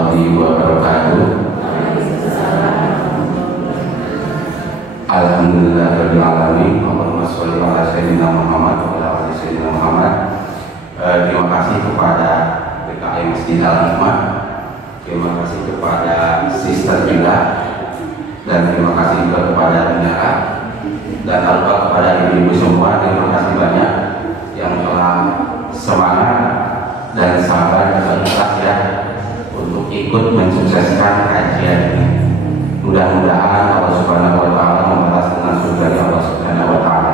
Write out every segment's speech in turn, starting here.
warahmatullahi wabarakatuh. Alhamdulillahirabbil alamin. Allahumma sholli ala sayyidina Muhammad wa ala ali sayyidina Muhammad. Terima kasih kepada PKM Masjid Al-Hikmah. Terima kasih kepada Sister juga, dan terima kasih juga kepada penjara, dan lupa kepada ibu-ibu semua. Terima kasih banyak yang telah semangat dan sabar dan ikhlas ya untuk ikut mensukseskan kajian ini. Mudah-mudahan Allah Subhanahu wa taala membalas dengan surga Allah Subhanahu wa taala.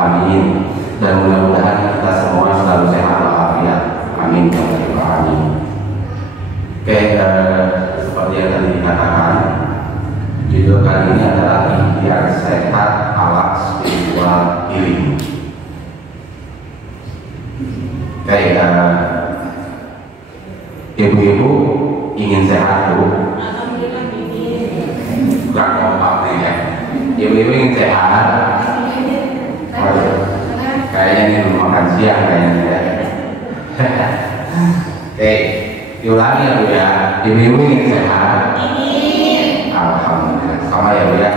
Amin. Dan mudah-mudahan kita semua selalu sehat walafiat. Amin ya rabbal alamin. Oke, seperti yang tadi dikatakan, judul kali ini adalah ikhtiar sehat ala spiritual healing. Oke, ibu-ibu ingin sehat Bu? Gak kompak nih ya. Ibu-ibu ingin sehat? Kayaknya ini belum makan siang kayaknya ya. Oke, diulangi ya Bu ya. Ibu-ibu ingin sehat? Ingin. Alhamdulillah. Sama ya Bu ya.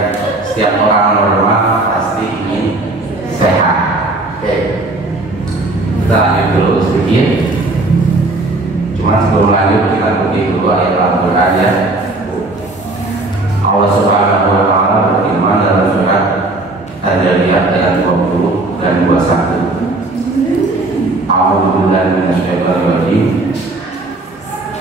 Setiap orang normal pasti ingin sehat. Oke, kita lanjut dulu sedikit. Cuma sebelum lanjut kita kutip dulu ayat Al-Quran ya. Allah Subhanahu wa taala berfirman dalam surat Al-Zariyat ayat 20 dan 21. A'udzubillahi minasyaitonir rajim.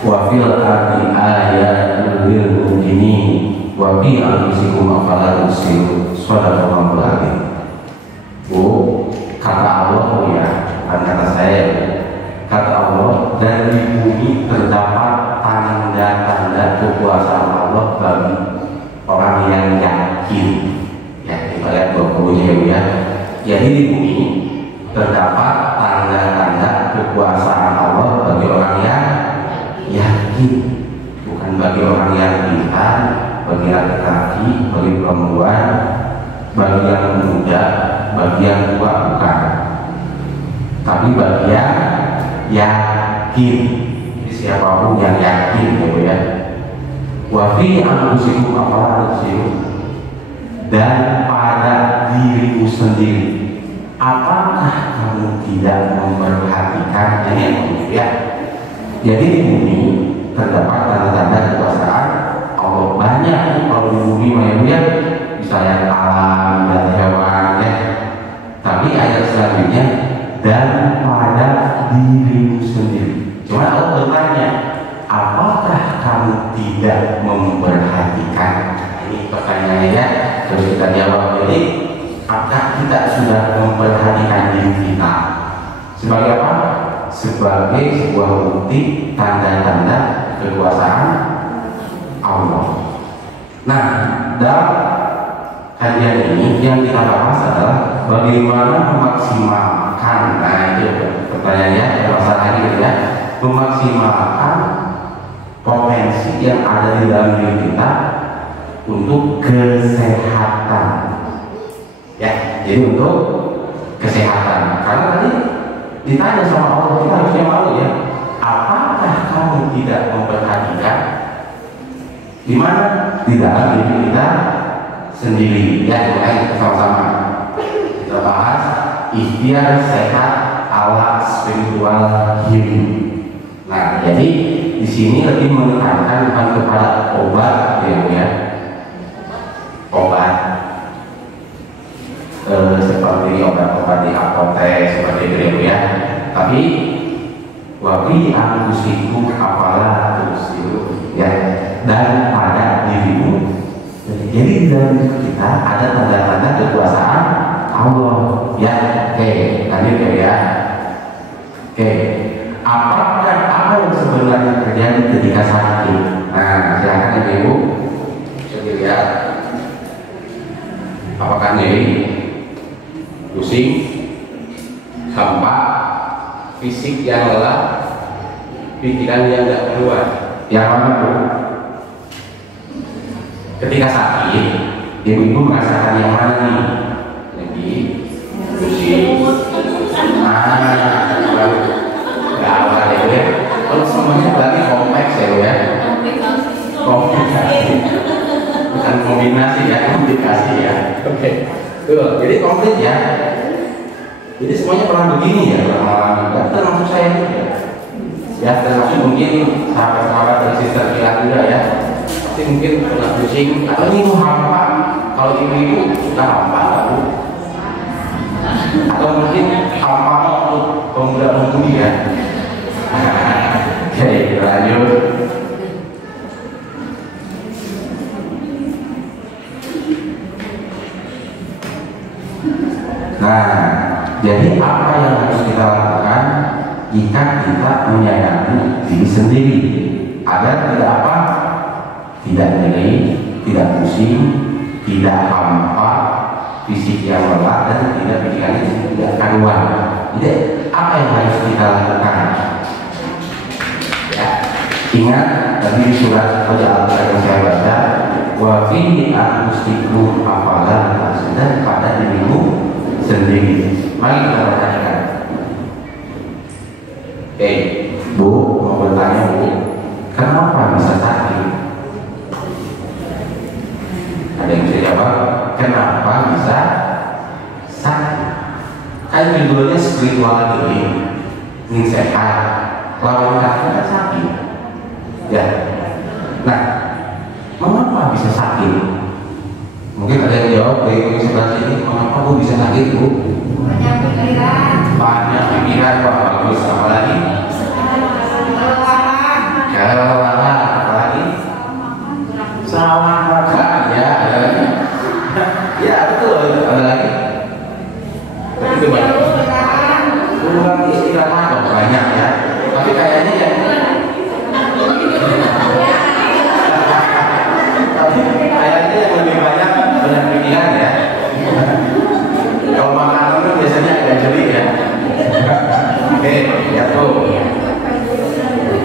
Wa fil ardi ayatul lil mu'minin wa fi anfusikum afala tubsirun. Shadaqallahul adzim. Bu, kata Allah ya, bukan kata saya. Kata Allah, dari bumi terdapat tanda-tanda kekuasaan Allah bagi orang yang yakin. Ya, kita lihat 20-nya ya. Jadi di bumi terdapat tanda-tanda kekuasaan Allah bagi orang yang yakin, bukan bagi orang yang bid'ah, bagi laki-laki, bagi perempuan, bagi yang muda, bagi yang tua, bukan. Tapi bagi yang yakin. Jadi siapapun yang yakin ya. Wa fi anfusikum afala tubsirun. Dan pada dirimu sendiri, apakah kamu tidak memperhatikan ini ya? Jadi di bumi terdapat tanda-tanda kekuasaan Allah banyak. Kalau di bumi ya bisa yang alam dan hewan ya. Tapi ayat selanjutnya, dan pada dirimu sendiri. Cuma Allah bertanya, apakah kamu tidak memperhatikan? Ini pertanyaannya ya, terus kita jawab. Jadi, apakah kita sudah memperhatikan diri kita? Sebagai apa? Sebagai sebuah bukti tanda-tanda kekuasaan Allah. Nah, dalam kajian ini yang kita bahas adalah bagaimana memaksimalkan. Nah, itu pertanyaannya, masalahnya gitu ya, memaksimalkan potensi yang ada di dalam diri kita untuk kesehatan ya. Jadi untuk kesehatan, karena tadi ditanya sama Allah, kita harusnya malu ya, apakah kamu tidak memperhatikan di mana di dalam diri kita sendiri ya. Kita sama-sama kita bahas ikhtiar sehat ala spiritual healing. Nah, jadi di sini lebih menekankan bukan kepada obat ya, obat seperti obat-obat di apotek seperti itu ya. Tapi wabi anfusikum afala tubsirun ya, dan pada dirimu. Jadi di dalam diri kita ada tanda-tanda kekuasaan Allah ya. Oke, lanjut ya. Oke, apakah apa yang sebenarnya terjadi ketika sakit? Nah, silakan ibu bisa dilihat. Apakah nyeri, pusing, hampa, fisik yang lelah, pikiran yang tidak keluar? Yang mana Bu? Ketika sakit, ibu-ibu merasakan yang mana nih? Lagi pusing, gawat ya Bu ya. Kalau semuanya berarti kompleks ya Bu ya. kombinasi ya, komunikasi ya. Oke. Tuh, jadi konflik ya. Jadi semuanya pernah begini ya, pernah mengalami. Dan termasuk saya juga. Ya, termasuk mungkin sahabat-sahabat dari sister kita juga ya. Pasti mungkin pernah pusing atau ini hampa. Kalau ibu-ibu suka hampa nggak Bu? Atau mungkin hampa untuk pemuda-pemudi ya. Oke, lanjut. Nah, jadi apa yang harus kita lakukan jika kita menyayangi diri sendiri agar tidak apa? Tidak nyeri, tidak pusing, tidak hampa, fisik yang lelah dan tidak pikiran tidak karuan. Jadi apa yang harus kita lakukan? Ya, ingat tadi surat Al-Qur'an yang saya baca, wa fi anfusikum afala tubsirun, pada dirimu sendiri. Mari kita perhatikan. Bu, mau bertanya Bu, kenapa bisa sakit? Ada yang bisa jawab? Kenapa bisa sakit? Kan judulnya spiritual healing, ingin sehat, lawan kata sakit. Ya. Nah, mengapa bisa sakit? Mungkin ada yang jawab dari sebelah sini, mengapa Bu bisa sakit Bu? Banyak pikiran. Banyak pikiran, Pak. Bagus. Apa lagi? Kelelahan. Apa lagi? Salah makan. Ya, ada lagi. Ya, betul. Ada lagi. Tapi itu banyak. Kurang istirahat banyak ya. Tapi kayaknya ya. Tapi kayaknya yang lebih banyak pikiran ya. Kalau makanan itu biasanya agak jeli ya. Oke, ya tuh.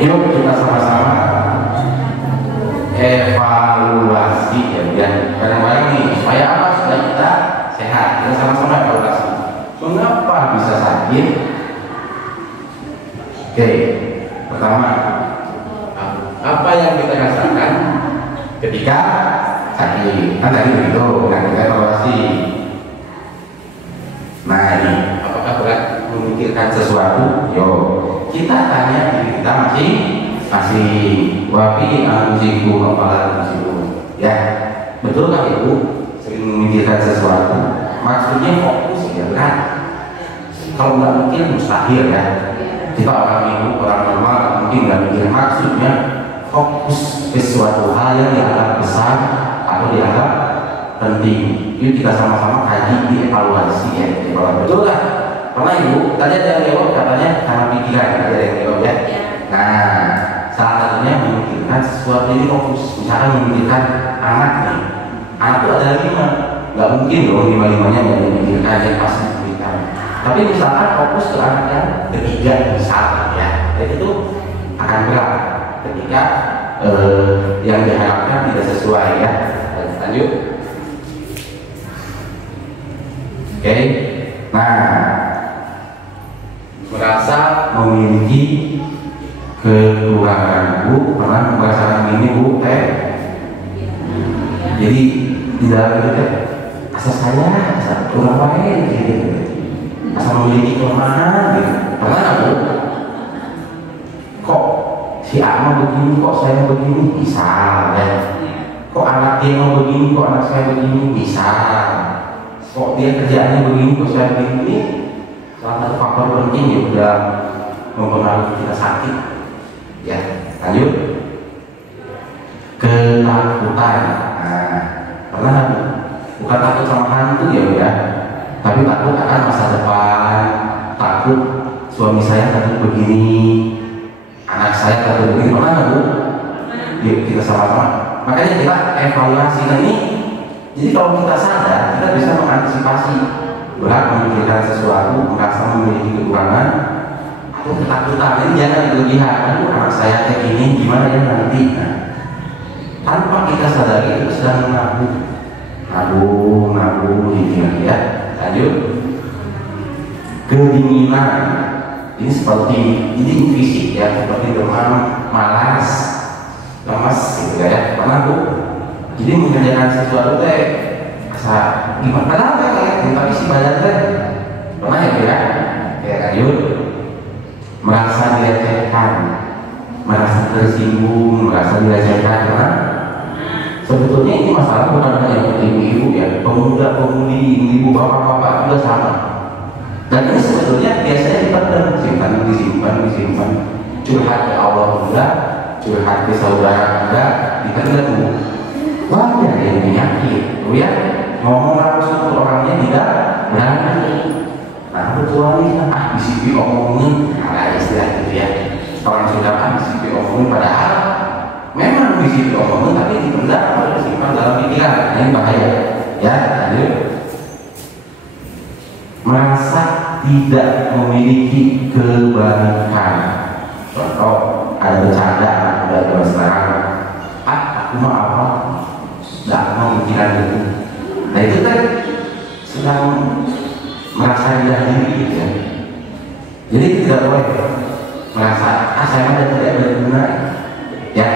Yuk kita sama-sama evaluasi ya. Bareng-bareng nih. Supaya apa? Supaya kita sehat. Kita sama-sama evaluasi. Mengapa bisa sakit? Oke, pertama, apa yang kita rasakan ketika sakit? Kan tadi begitu, nah kita evaluasi. Nah ini, apakah berat memikirkan sesuatu? Yo, kita tanya diri kita masih wafi anfusikum afala tubsirun. Ya, betul kan Ibu? Sering memikirkan sesuatu, maksudnya fokus ya berat. Kalau nggak mungkin mustahil ya. Kita orang Ibu, orang normal mungkin nggak mikir, maksudnya fokus ke suatu hal yang dianggap besar atau dianggap penting. Yuk kita sama-sama kaji, dievaluasi ya. Betul kan? Pernah Ibu? Tadi ada yang jawab katanya karena pikiran, ada yang jawab ya. Nah, salah satunya memikirkan sesuatu ini fokus. Misalkan memikirkan anak nih. Anak itu ada 5, nggak mungkin dong 5-5-nya nggak memikirkan, yang pasti memikirkan. Tapi misalkan fokus ke anak yang ketiga misalnya ya, jadi itu akan berat ketika yang diharapkan tidak sesuai ya. Lanjut. Oke. Nah, merasa memiliki kekurangan. Bu pernah merasakan ini Bu? Jadi di dalam itu asal saya kurang baik gitu, asal memiliki kelemahan gitu. Pernah nggak Bu? Kok si A mau begini, kok saya begini? Bisa ya. Kok anak dia mau begini, kok anak saya begini? Bisa. Kok dia kerjaannya begini, kok saya begini? Salah satu faktor penting ya udah mempengaruhi kita sakit. Ya, lanjut. Ketakutan. Nah, pernah nggak Bu? Bukan takut sama hantu ya Bu ya, tapi takut akan masa depan, takut suami saya takut begini, anak saya takut begini. Pernah nggak Bu? Yuk kita sama-sama. Makanya kita evaluasi ini. Jadi kalau kita sadar, kita bisa mengantisipasi berat memikirkan sesuatu, merasa memiliki kekurangan atau ketakutan. Ini jangan berlebihan. Aduh, anak saya kayak gini, gimana ya nanti? Nah, tanpa kita sadari itu sedang nabung gitu ya. Lanjut. Kedinginan. Ini seperti ini fisik ya, seperti demam, malas, lemas gitu ya. Pernah Bu? Jadi mengerjakan sesuatu teh asa gimana? Padahal kayak tapi si badan teh pernah ya kayak ayun merasa dilecehkan, merasa tersinggung, merasa dilecehkan karena sebetulnya ini masalah bukan hanya ibu-ibu ya, pemuda-pemudi, ibu bapak-bapak juga sama. Dan ini sebetulnya biasanya dipendam, disimpan, curhat ke Allah enggak, curhat ke saudara enggak, dipendam. Wah, ya yang penyakit, ya ngomong langsung ke orangnya tidak berani. Nah, kecuali disipi omongin, ada istilah gitu ya. Orang sudah disipi omongin padahal memang disipi omongin tapi dipendam atau disimpan dalam pikiran. Nah, ini bahaya. Ya, lanjut. Merasa tidak memiliki kebaikan. Contoh, ada bercanda, ada sekarang. Aku mah apa? Nggak mau pikiran itu. Nah itu kan sedang merasa rendah diri gitu ya. Jadi tidak boleh merasa saya ada tidak berguna. Ya,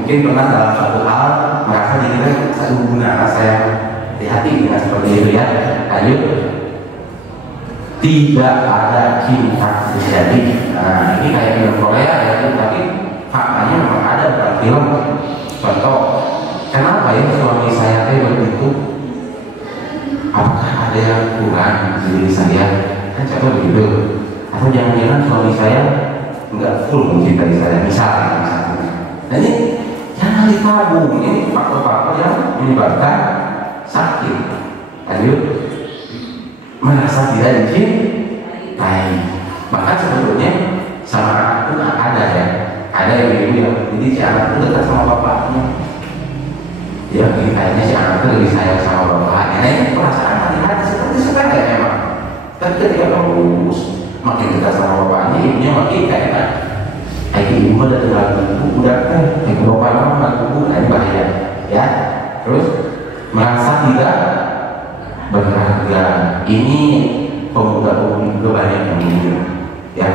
mungkin pernah dalam suatu hal merasa diri saya berguna, saya hati-hati dengan seperti itu ya. Lanjut. Tidak ada cinta sejati. Nah ini kayak film Korea ya, tapi faktanya memang ada dalam film. Contoh, kenapa ya suami saya begitu? Apakah ada yang kurang di diri saya? Kan contoh begitu. Atau jangan-jangan suami saya nggak full mencintai saya, misalnya. Nah ini jangan ditabung. Ini faktor-faktor yang menyebabkan sakit. Lanjut. Merasa tidak dicintai. Maka sebetulnya sama anak itu ada ya. Ada yang ibu yang jadi si anak itu dekat sama bapaknya. Ya kayaknya si anak itu lebih sayang sama bapaknya. Nah ini perasaan hati-hati seperti sepele memang. Tapi ketika kamu makin dekat sama bapaknya, ibunya makin kayak ibu udah tinggal buku udah ibu bapaknya malah buku, nah ini bahaya. Ya, terus merasa tidak berharga. Ini pemuda-pemudi juga banyak yang begini. Ya,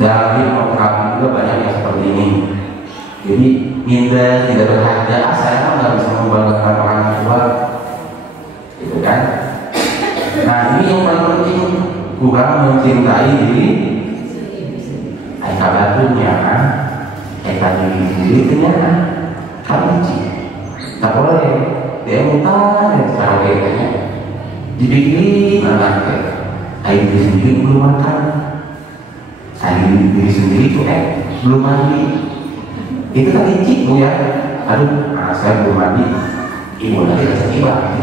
dalam hidup kami juga banyak yang seperti ini. Jadi minder, tidak berharga. Saya kan nggak bisa membanggakan orang tua, gitu kan? Nah ini yang paling penting, kurang mencintai diri. Kabarnya kan, diri sendiri ternyata kamu tak boleh. Dia mutar ya sekarang kayaknya dibikin anak air diri sendiri belum makan, air diri sendiri tuh belum mandi. Itu tadi cik bu ya, aduh anak saya belum mandi, ibu nanti kasih tiba.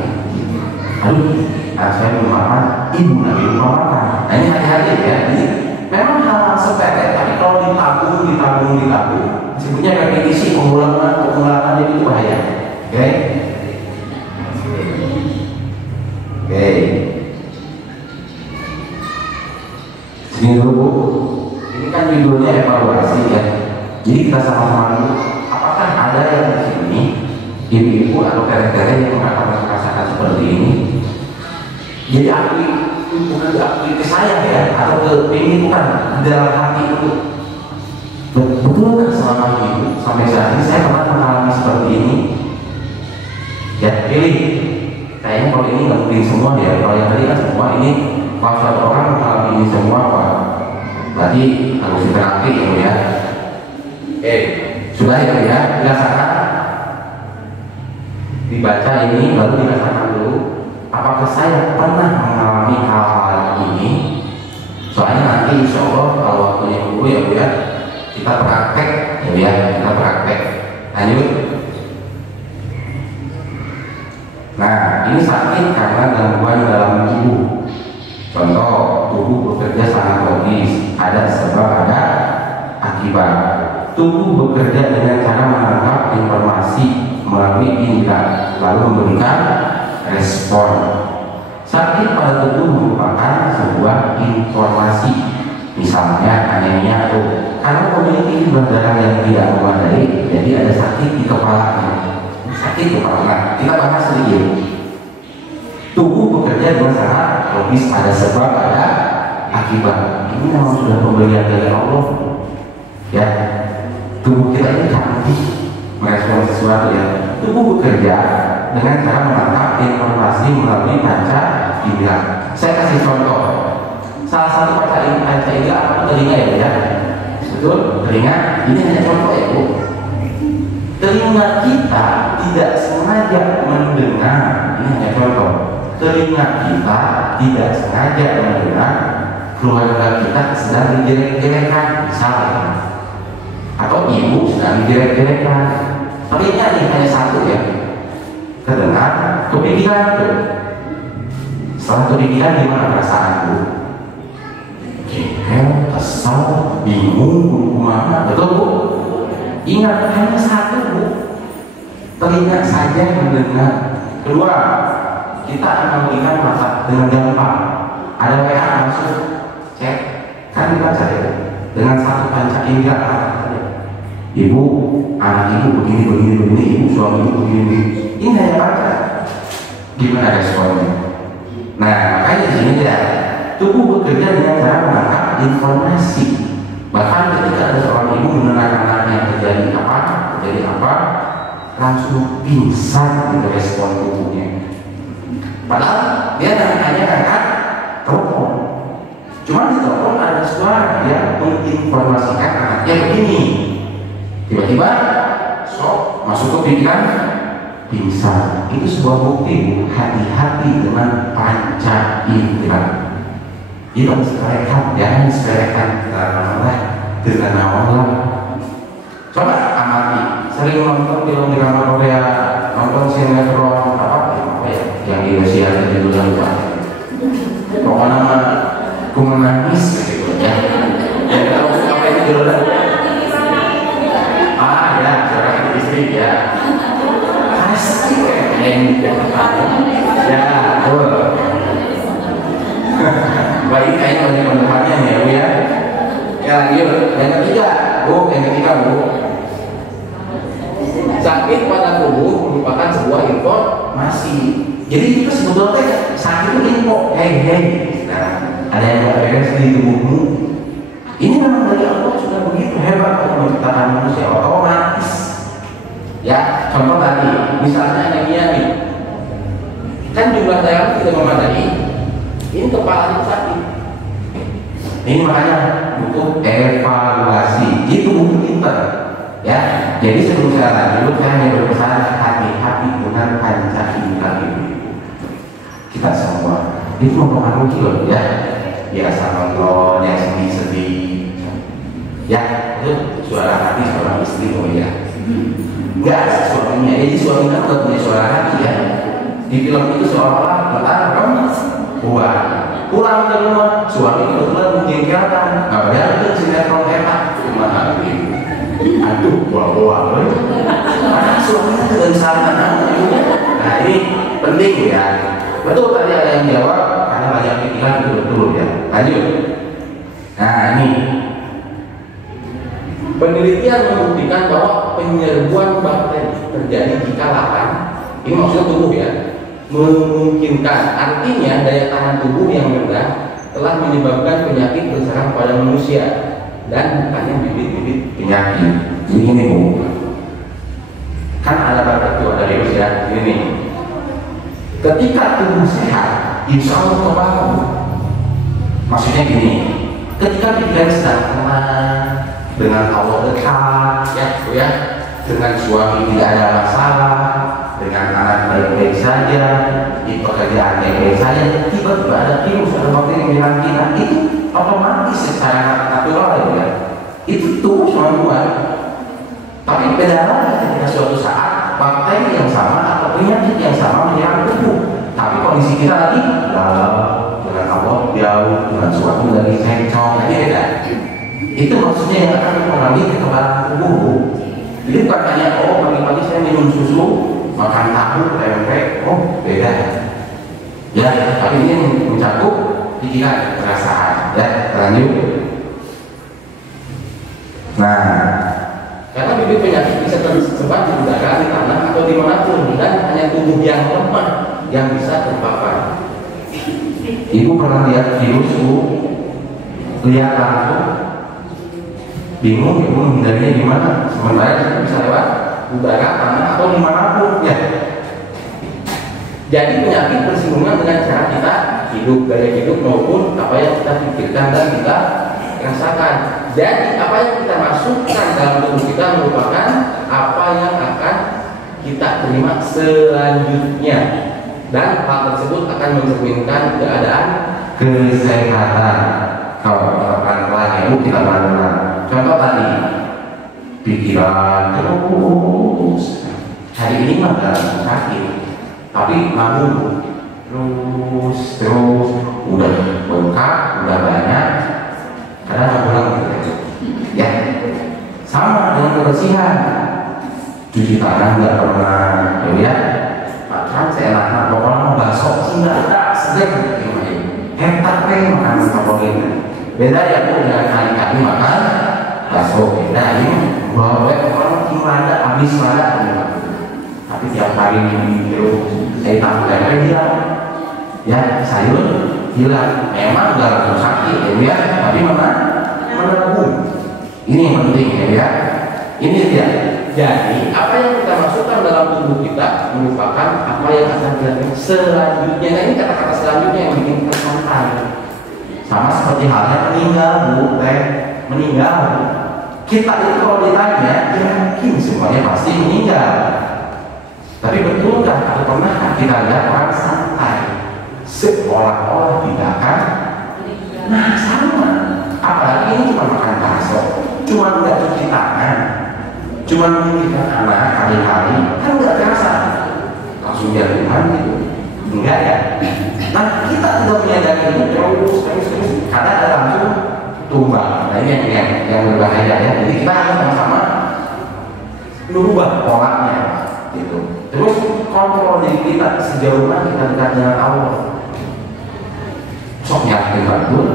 Aduh anak saya belum makan, ibu nanti lupa makan. Nah ini hati-hati ya. Jadi memang hal sepele, tapi kalau ditabung, sebutnya repetisi, pengulangan jadi itu bahaya. Oke. Sini dulu bu. Ini kan judulnya evaluasi ya. Jadi kita sama-sama dulu. Apakah ada yang di sini ibu-ibu atau kere-kere yang merasakan seperti ini? Jadi bukan diakui ke saya ya, atau ke ini bukan di dalam hati itu. Betul kan selama hidup sampai saat ini saya pernah mengalami seperti ini. Ya pilih. Kayaknya kalau ini nggak mungkin semua ya. Kalau yang tadi kan semua ini, kalau satu orang mengalami ini semua apa? Berarti harus diterapi ya. Sudah ya, dirasakan. Dibaca ini baru dirasakan dulu. Apakah saya pernah mengalami hal-hal ini? Soalnya nanti insya Allah kalau waktunya dulu ya bu ya, kita praktek ya, kita praktek. Lanjut. Nah ini sakit karena gangguan dalam tubuh. Contoh, tubuh bekerja sangat logis, ada sebab ada akibat. Tubuh bekerja dengan cara menangkap informasi melalui indera lalu memberikan respon. Sakit pada tubuh merupakan sebuah informasi. Misalnya anemia karena memiliki jumlah darah yang tidak memadai, jadi ada sakit di kepalanya. Sakit kepala. Kita bahas sedikit. Tubuh bekerja dengan sangat logis, ada sebab ada akibat. Ini memang sudah pemberian dari Allah. Ya, tubuh kita ini canggih merespon sesuatu ya. Tubuh bekerja dengan cara menangkap informasi melalui panca indera. Saya kasih contoh. Salah satu panca indera apa? Telinga ya. Betul, telinga. Ini hanya contoh ya Bu. Telinga kita tidak sengaja mendengar. Ini hanya contoh. Telinga kita tidak sengaja mendengar keluarga kita sedang dijelek-jelekan, misalnya, atau ibu sedang dijelek-jelekan. Tapi ini hanya satu ya. Terdengar, kepikiran tuh. Setelah kepikiran gimana perasaanku? Jengkel, kesal, bingung, kumaha, betul Bu? Ingat hanya satu Bu. Telinga saja mendengar. Kedua, kita akan melihat mata dengan gampang. Ada WA langsung cek, kan dibaca ya dengan satu panca indera. Ibu, anak ibu begini, ibu suami ibu begini. Ini hanya baca. Gimana responnya? Nah, makanya di sini ya, tubuh bekerja dengan cara menangkap informasi. Bahkan ketika ada seorang ibu mendengar anaknya terjadi apa, langsung pingsan di respon tubuhnya. Padahal dia hanya angkat telepon. Cuma di telepon ada suara yang menginformasikan anaknya begini. Tiba-tiba sok masuk ke pikiran pingsan. Itu sebuah bukti. Hati-hati dengan panca indera. Itu sepelekan, jangan sepelekan dengan awal. Coba amati. Sering nonton film drama Korea, nonton sinetron apa ya, yang di Indonesia judulnya lupa. Pokoknya nama aku menangis gitu ya. Jadi kalau apa itu judulnya? Ya, seorang istri ya. Pasti yang ya, betul. Baik, kayaknya banyak manfaatnya ya Bu ya. Ya lanjut, yang ketiga Bu. Sakit pada tubuh merupakan sebuah informasi. Jadi itu sebetulnya sakit itu info. Nah, ada yang gak beres di tubuhmu. Ini memang dari Allah sudah begitu hebat untuk menciptakan manusia otomatis. Ya, contoh tadi, misalnya anemia nih, kan jumlah darah tidak memadai. Ini kepala sakit. Ini makanya butuh evaluasi. Itu butuh pinter. Ya, jadi sebelum saya lanjut, saya hanya berpesan hati-hati dengan panca indera ini. Kita semua itu mempengaruhi loh ya. Biasa nonton yang sedih-sedih. Ya, itu suara hati seorang istri oh ya. Nggak ada suaminya. Jadi suaminya nggak punya suara hati ya. Di film itu seolah-olah pulang ke rumah suami kebetulan menjengkelkan. Nggak ada sinetron hebat. Cuma aduh, bawa suaminya tidak salah. Nah ini penting ya. Betul tadi ada yang jawab karena banyak pikiran itu betul ya. Lanjut. Nah ini penelitian membuktikan bahwa penyerbuan bakteri terjadi jika lapar. Ini maksudnya tubuh ya. Memungkinkan, artinya daya tahan tubuh yang rendah telah menyebabkan penyakit berserang pada manusia dan bukannya bibit-bibit penyakit. Ini Bu, kan ada bakteri ada virus ya. Ini ketika tubuh sehat, insya Allah kebangun. Maksudnya gini, ketika pikiran sedang tenang, dengan Allah dekat, ya, dengan suami tidak ada masalah, dengan anak baik-baik saja, di pekerjaan baik-baik saja, tiba-tiba ada virus atau bakteri yang menyerang kita, itu otomatis secara natural ya. Itu tubuh semua. Tapi beda lagi ketika suatu saat bakteri yang sama atau penyakit yang sama menyerang tubuh. Tapi kondisi kita lagi dengan Allah jauh, dengan suami lagi cekcok, jadi beda. Itu maksudnya yang akan mempengaruhi kekebalan tubuh. Jadi bukan hanya pagi-pagi saya minum susu, makan tahu, tempe, beda. Ya, tapi ini mencakup pikiran, perasaan. Ya, lanjut. Nah, karena bibit penyakit bisa tersebar di udara, di tanah, atau dimanapun, dan hanya tubuh yang lemah yang bisa terpapar. Ibu pernah lihat virus, Bu? Lihat langsung, bingung, Ibu menghindarinya gimana? Sementara bisa lewat udara, tanah, atau dimanapun, ya. Jadi penyakit bersinggungan dengan cara kita hidup, gaya hidup maupun apa yang kita pikirkan dan kita rasakan. Jadi apa yang kita masukkan dalam tubuh kita merupakan apa yang akan kita terima selanjutnya, dan hal tersebut akan mencerminkan keadaan kesehatan. Kalau pelan-pelan ya, kita pelan-pelan. Contoh tadi, pikiran terus hari ini mah dalam sakit, tapi lalu terus udah lengkap, udah banyak, kadang pulang gitu ya. Sama dengan kebersihan, cuci tangan nggak pernah, ya kan seenaknya pokoknya bakso sih nggak ada sedek gitu, hetak makan favorit. Beda ya Bu dengan kali-kali makan bakso, beda ini bawa orang gimana habis mana, tapi tiap hari terus saya tahu tempe hilang, ya sayur hilang, memang nggak sakit ya, tapi mana menabung. Ini yang penting ya, ini dia. Jadi apa yang kita masukkan dalam tubuh kita merupakan apa yang akan kita selanjutnya. Nah, ini kata-kata selanjutnya yang bikin kita santai. Sama seperti halnya meninggal Bu, meninggal. Kita itu kalau ditanya, ya mungkin semuanya pasti meninggal. Tapi betulkah atau pernah kita lihat orang santai seolah-olah tidak akan? Nah sama. Apalagi ini cuma makan bakso, cuma nggak cuci tangan, cuma mendidik anak kali-kali, kan nggak terasa langsung jatuhan gitu, enggak ya? Nah kita tidak menyadari itu terus, karena ada langsung tumbang. Nah ini yang berbahaya ya. Jadi kita harus sama-sama merubah polanya gitu. Terus kontrol diri kita sejauh mana kita dekat dengan Allah. Sok yakin betul,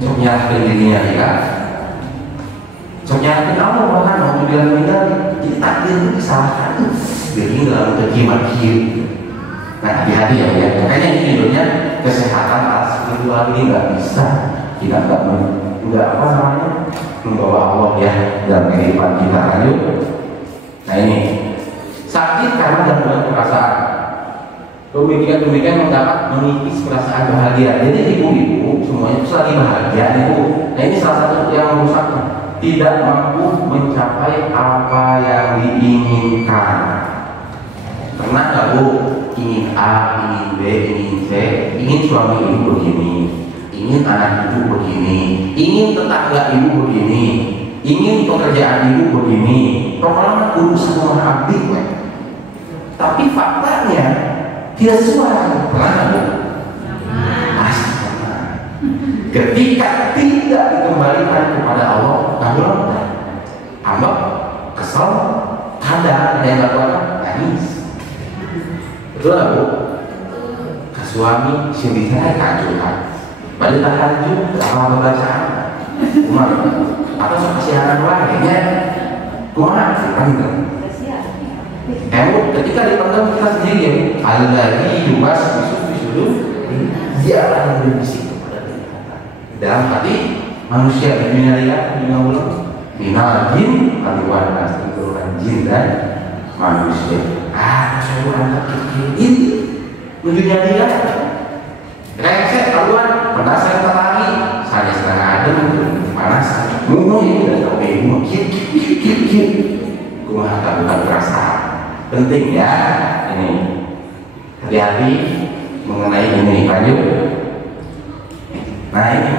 sok yakin dirinya ya. Sok yakin Allah bahkan mau meninggal. Jadi takdir itu disalahkan. Jadi dalam terjemah. Nah hati-hati ya. Makanya ini judulnya kesehatan spiritual ini nggak bisa kita nggak apa namanya membawa Allah ya dalam kehidupan kita. Lanjut. Nah ini sakit karena gangguan perasaan. Demikian mendapat mengikis perasaan bahagia. Jadi ibu-ibu semuanya itu lagi bahagia ibu. Nah ini salah satu yang merusaknya. Tidak mampu mencapai apa yang diinginkan. Pernah nggak Bu ingin A, ingin B, ingin C, ingin suami ibu begini, ingin anak ibu begini, ingin tetangga ibu begini, ingin pekerjaan ibu begini, pokoknya kudu semua habis. Tapi faktanya tidak sesuai. Pernah nggak Bu? Pasti pernah. Ketika tidak dikembalikan kepada Allah, ambek, kesel, kadang ada yang lakukan nangis. Betul nggak Bu? Ke suami sendiri saya kacaukan. Pada tahajud apa bacaan? Kumar atau kesianan lainnya? Kumar sih ketika dipandang kita sendiri ya, alladzi yuwaswisu fi sudur, dialah yang berbisik kepada kita. Dalam hati manusia di dunia lihat dunia ulang minal jin aliwan nas, golongan jin dan manusia. Saya angkat ini dunia lihat reset kawan, pernah saya terlari, saya setengah adem panas, ngomong ini udah tahu ibu, kit, gua akan bukan perasaan. Penting ya ini, hati-hati mengenai ini. Lanjut. Nah ini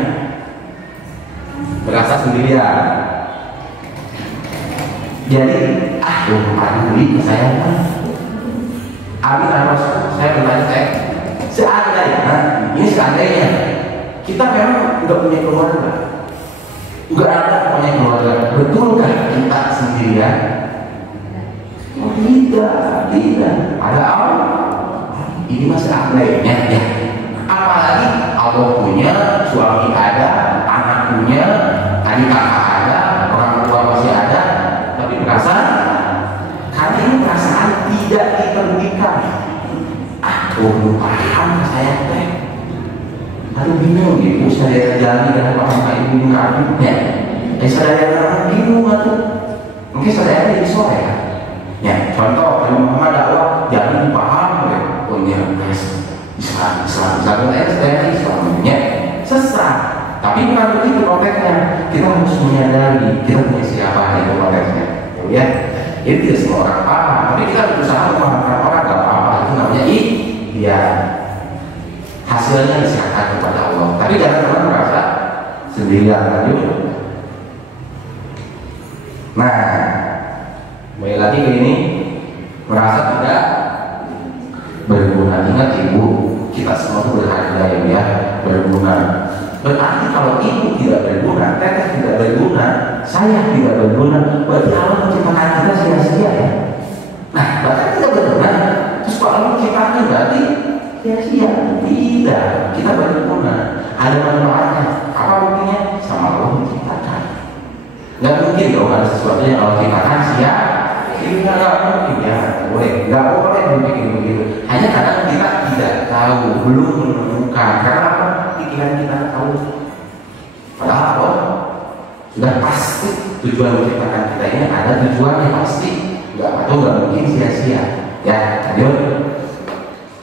berasa sendirian. Jadi aduh saya ambil harus saya bertanya seandainya ini seandainya kita memang nggak punya keluarga, nggak ada punya keluarga, betulkah kita sendirian? Tidak ada Allah. Ini masih andainya ya. Apalagi Allah punya, suami ada, anak punya, adik kakak ada, orang tua masih ada, tapi perasaan karena ini perasaan tidak ditemukan. Paham saya teh. Aduh bingung gitu, saya jalan dengan orang ibu nggak adiknya. Saya bingung atau mungkin saya jadi sore ya. Ya, contoh Muhammad dakwah jangan dipaham ya. Islam dan Islamnya sesat. Tapi bukan begitu konteksnya. Kita harus menyadari kita punya siapa itu konteksnya, ya. Jadi tidak semua orang paham, tapi kita berusaha memahamkan orang. Gak apa-apa, itu namanya ya hasilnya diserahkan kepada Allah. Tapi jangan teman merasa sendirian lagi. Nah, kembali lagi ke ini, merasa tidak berguna. Ingat ibu, kita semua itu berharga ya, berguna. Berarti kalau ibu tidak berguna, teteh tidak berguna, saya tidak berguna, berarti Allah menciptakan kita sia-sia ya. Nah, berarti tidak berguna. Terus kalau Allah menciptakan berarti sia-sia? Tidak, kita berguna. Ada manfaatnya. Apa buktinya? Sama Allah menciptakan. Nggak mungkin dong ada sesuatu yang Allah ciptakan sia. Ini nggak mungkin ya, nggak boleh berpikir begitu. Hanya kadang kita tidak tahu, belum menemukan. Karena apa? Pikiran kita tahu. Padahal apa? Sudah pasti tujuan menciptakan kita ini ada tujuannya pasti. Nggak mungkin sia-sia. Ya, lanjut.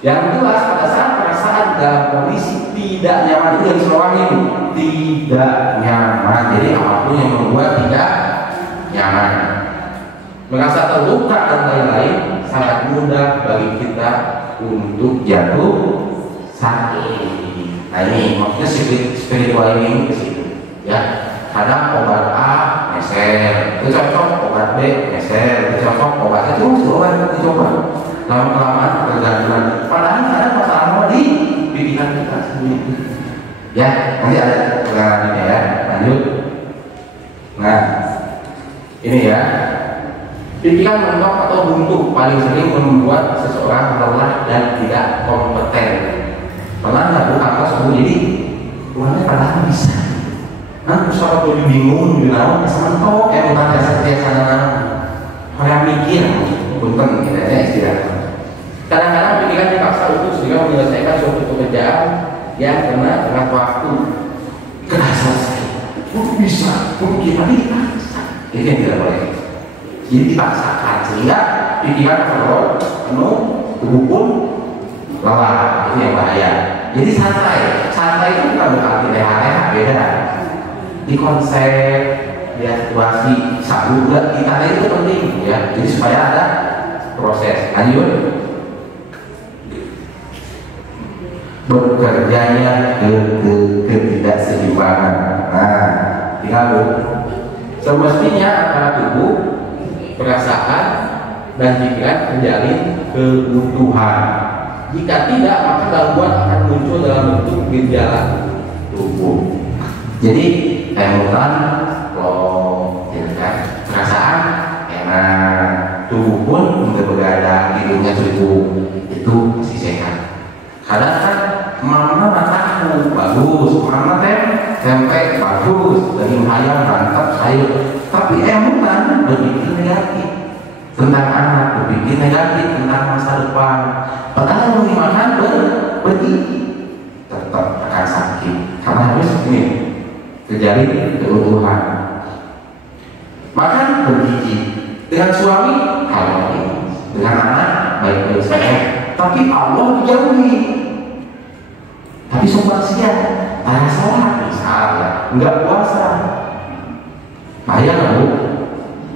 Yang kedua, pada saat perasaan dalam kondisi tidak nyaman, itu yang seorang ini tidak nyaman. Jadi apapun yang membuat tidak nyaman, merasa terluka dan lain-lain, sangat mudah bagi kita untuk jatuh sakit. Nah ini maksudnya spiritual ini ke situ, ya. Kadang obat A meser, itu cocok, obat B meser, itu cocok, obat C terus obat dicoba. Lama-kelamaan tergantungan. Padahal ada masalah di pikiran kita sendiri. Ya, nanti ada pengalamannya ya. Lanjut. Nah, ini ya. Pikiran mentok atau buntu paling sering membuat seseorang lelah dan tidak kompeten. Pernah nggak bukan kos jadi ulangnya padahal bisa. Nah, soal lebih bingung, bingung, sementok, bukan jasa sana. Orang mikir, punten, kita aja istirahat. Kadang-kadang pikiran dipaksa untuk segera menyelesaikan suatu pekerjaan yang kena dengan waktu. Kerasa saya, bisa, kita dipaksa. Ini yang tidak boleh. Jadi dipaksakan sehingga pikiran penuh, tubuh pun lelah. Itu yang bahaya. Jadi santai itu bukan berarti leha-leha, beda. Di konsep, di situasi, sabu kita itu penting ya. Jadi supaya ada proses. Lanjut. Bekerjanya ketidakseimbangan. Nah, tinggal semestinya antara tubuh, perasaan dan pikiran terjalin keutuhan. Jika tidak, maka gangguan akan muncul dalam bentuk gejala tubuh. Jadi emotan, kalau perasaan enak, tubuh pun udah begadang, hidungnya cukup, itu masih sehat. Kadang kan mana tahu bagus, mana tempe bagus, daging ayam mantap sayur, tapi emotan berpikir negatif tentang anak, berpikir negatif tentang masa depan. Padahal yang dimakan begini tetap akan sakit karena harus ini terjadi keutuhan. Makan bergizi, dengan suami harmonis, dengan anak baik-baik saja. Tapi Allah dijauhi. Tapi maksiat, tanya salah misalnya, enggak puasa, bahaya nggak bu?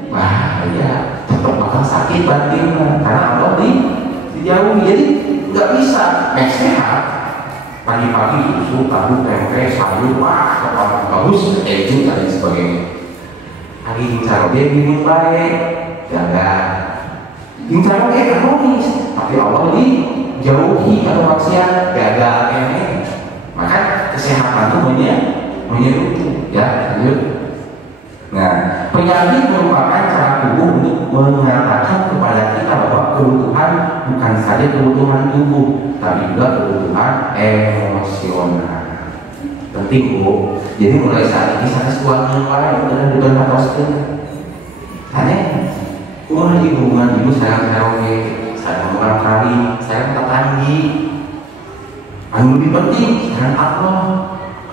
Bahaya, tetap bakal sakit batinnya karena Allah dijauhi. Jadi nggak bisa sehat. Pagi-pagi susu, tahu, tempe, sayur, wah, kepala bagus, keju dan lain sebagainya. Hari cara dia minum baik, jaga. Cara dia harmonis, tapi Allah dijauhi atau maksiat, gagal ini. Maka kesehatan itu menyeluruh, ya. Lanjut. Nah, penyakit merupakan cara tubuh untuk mengatakan kepada kita bahwa kebutuhan bukan saja kebutuhan tubuh, tapi juga kebutuhan emosional. Penting bu. Jadi mulai saat ini saya suami yang lain dan bukan patoskan. Tanya, hubungan ibu saya karaoke, saya mengulang kali, saya tetanggi. Yang lebih penting, saya Allah.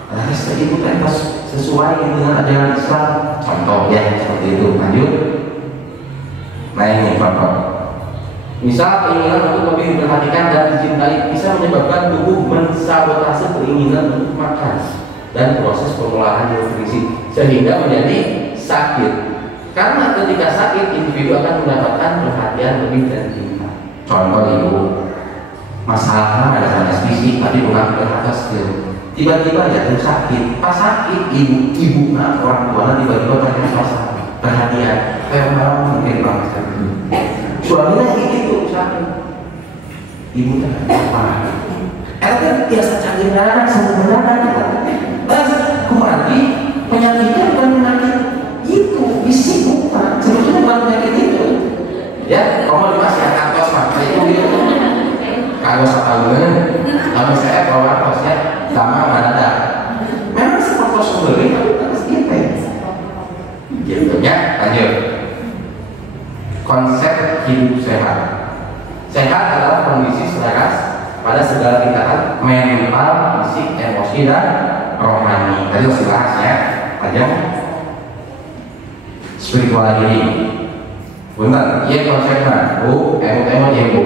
Harus itu kan sesuai dengan ajaran Islam. Contoh ya seperti itu. Lanjut. Nah ini bapak. Misal keinginan untuk lebih diperhatikan dan dicintai bisa menyebabkan tubuh mensabotase keinginan untuk makan dan proses pengolahan nutrisi sehingga menjadi sakit. Karena ketika sakit individu akan mendapatkan perhatian lebih dan cinta. Contoh ibu, masalahnya ada salah fisik tapi bukan berkata skill. Tiba-tiba jatuh sakit, pas sakit ibu orang tua tiba-tiba ternyata perhatian, kayak orang mungkin bangsa. Suaminya itu sakit, ibu apa? Elkan biasa cari darah sebenarnya. Kumati penyakitnya bukan penyakit itu, isi bukan. Sebetulnya bukan penyakit itu. Ya, kamu dikasih kantos maka itu dia. Kalau setahun, kalau saya bawa kosnya sama ada. Memang seperti sendiri tapi harus gitu. Gitu ya, lanjut. Konsep hidup sehat. Sehat adalah kondisi selaras pada segala tingkatan mental, fisik, emosi dan rohani. Tadi masih bahas ya, aja spiritual ini. Benar, iya konsepnya. Bu, emo ya bu.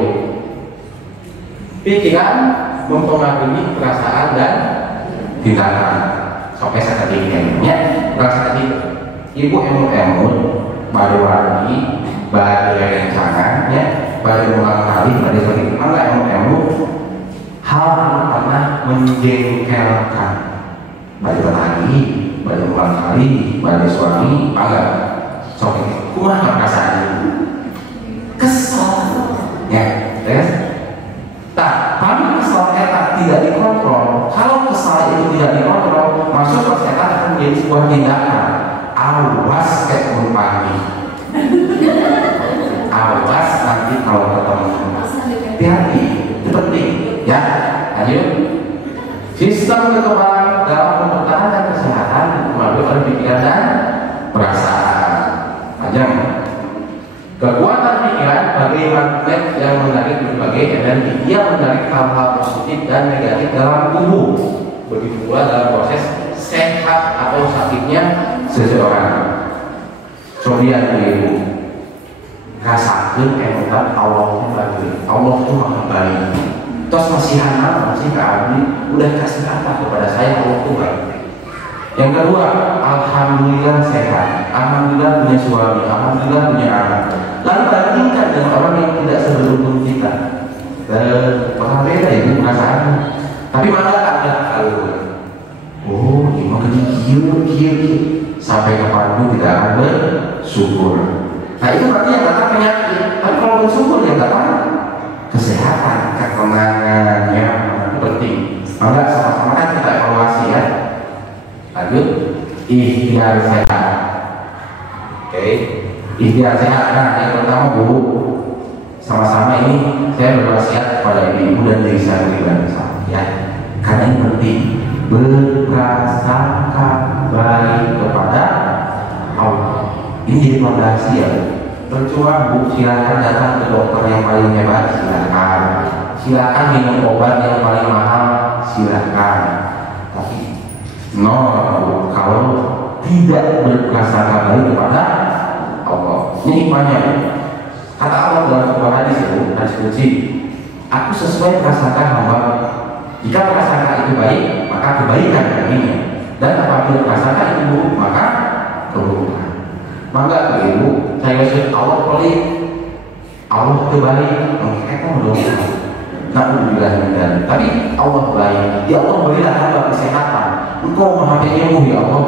Pikiran mempengaruhi perasaan dan tindakan. Sampai saat ini ya, perasaan itu. Ibu emo baru lagi. Baru rencangan ya, baru ulang kali, baru sering malah emu hal yang pernah menjengkelkan. Baru lagi, baru ulang kali, baru suami, bangga. Soalnya, kurang perasaan kesal, ya, yes. Tak, kami kesal eta tidak dikontrol. Kalau kesal itu tidak dikontrol, masuk ke eta akan menjadi sebuah tindakan. Awas kayak umpani. Awas nanti kalau ketemu hati-hati, itu penting ya. Lanjut. Sistem kekebalan dalam mempertahankan kesehatan melalui oleh pikiran dan perasaan. Panjang. Kekuatan pikiran bagi magnet yang menarik berbagai energi, dia menarik hal-hal positif dan negatif dalam tubuh. Begitu pula dalam proses sehat atau sakitnya seseorang. Kemudian ibu rasakan emutan Allah itu Allah itu maha baik. Terus masih anak, masih kami udah kasih apa kepada saya Allah itu baik. Yang kedua, alhamdulillah sehat, alhamdulillah punya suami, alhamdulillah punya anak. Lalu bandingkan dengan orang yang tidak seberuntung kita. Pernah beda ibu perasaannya. Tapi malah ada kalau oh, ini mah kieu sampai kapanpun tidak akan bersyukur. Nah itu berarti yang datang penyakit. Tapi kalau bersyukur yang datang kesehatan, ketenangan yang penting. Maka sama-sama kan kita evaluasi ya. Lanjut, ikhtiar sehat. Oke, ikhtiar sehat. Nah yang pertama bu, sama-sama ini saya berwasiat kepada ibu dan diri saya pribadi ya. Karena ini penting. Berprasangka baik kepada Allah. Ini jadi fondasi ya. Percuma bu, silakan datang ke dokter yang paling hebat, silakan minum obat yang paling mahal, silakan. Tapi no, kalau tidak berprasangka baik kepada Allah, ini banyak. Kata Allah dalam sebuah hadis kunci, aku sesuai prasangka hamba. Jika prasangka itu baik, maka kebaikan baginya. Dan apabila prasangka itu buruk, maka keburukan. Maka ibu, saya maksud Allah pelik, Allah itu baik, kita mendoakan. Alhamdulillah. Tapi Allah baik. Ya Allah berilah hamba kesehatan. Engkau maha penyembuh ya Allah.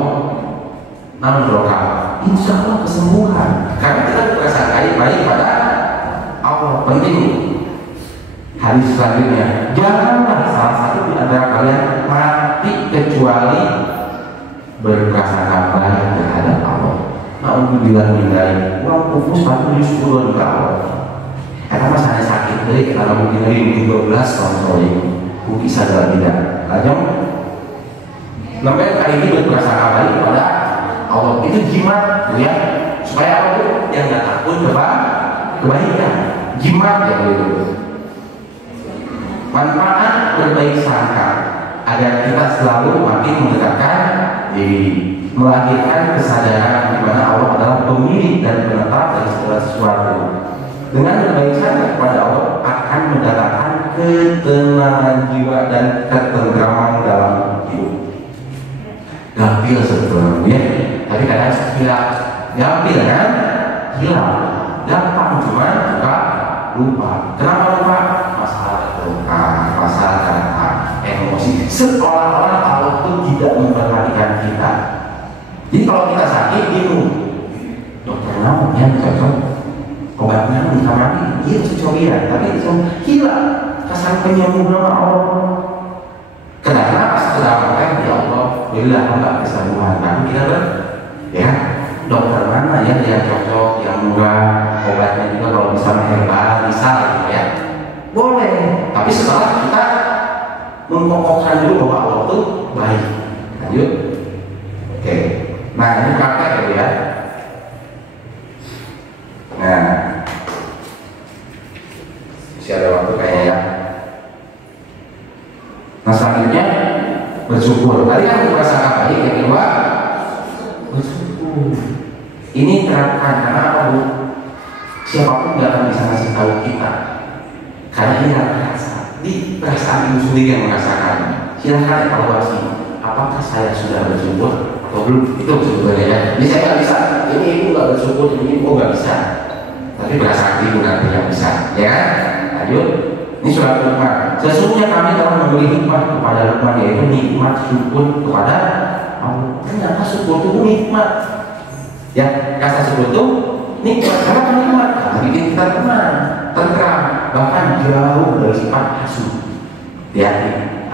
Namun doa, insya Allah kesembuhan. Karena kita prasangka baik pada Allah. Penting. Hadis selanjutnya, janganlah salah satu di antara kalian mati kecuali berprasangka baik terhadap Allah. Alhamdulillah minal uang pupus patu disyukur ke Allah. Karena masalah sakit dari karena mungkin dari 12 kontroling mungkin sadar tidak. Lanjut. Namanya kali ini berprasangka baik kepada Allah itu jimat ya, supaya Allah yang nggak takut kebaikan. Jimat ya itu. Manfaat berbaik sangka agar kita selalu makin mendekatkan diri, melahirkan kesadaran di mana Allah adalah pemilik dan penetap dari segala sesuatu. Dengan berbaik sangka kepada Allah akan mendatangkan ketenangan jiwa dan ketentraman dalam hidup. Gampil sebetulnya ya, tapi kadang hilang. Gampil kan? Hilang. Gampang cuma juga lupa. Kenapa lupa? Masalah terluka, masalah kata, emosi. Seolah-olah Allah itu tidak memperhatikan kita. Jadi kalau kita sakit, bingung. Dokter naon yang cocok? Obatnya di kamar ini, iya secobian, tapi itu hilang. Kesan penyembuh nama Allah. Kenapa pas terdapatkan ya Allah, bila enggak kesembuhan, tapi kita ya dokter mana ya yang cocok, yang murah, obatnya juga kalau misalnya herbal, misal gitu ya, boleh. Tapi setelah kita mengkokokkan dulu bahwa Allah itu baik. Lanjut. Oke. Nah ini praktek ya. Nah, masih ada waktu kayaknya ya. Nah selanjutnya bersyukur. Tadi kan merasa baik, yang kedua bersyukur. Ini terapkan karena apa Bu? Siapapun nggak akan bisa ngasih tahu kita. Karena ini rasa di perasaan ibu sendiri yang merasakan. Silahkan evaluasi. Apakah saya sudah bersyukur atau belum? Itu sebetulnya ya. Ini saya nggak bisa. Ini ibu nggak bersyukur, ini ibu nggak bisa. Tapi berasa ibu nanti yang bisa, ya kan? Lanjut. Ini surat Luqman. Sesungguhnya kami telah memberi hikmah kepada Luqman, yaitu nikmat syukur kepada Allah. Ternyata syukur itu nikmat. Ya, kata syukur itu nikmat. Karena nikmat bikin kita tenang, tentram, bahkan jauh dari sifat hasud. Ya,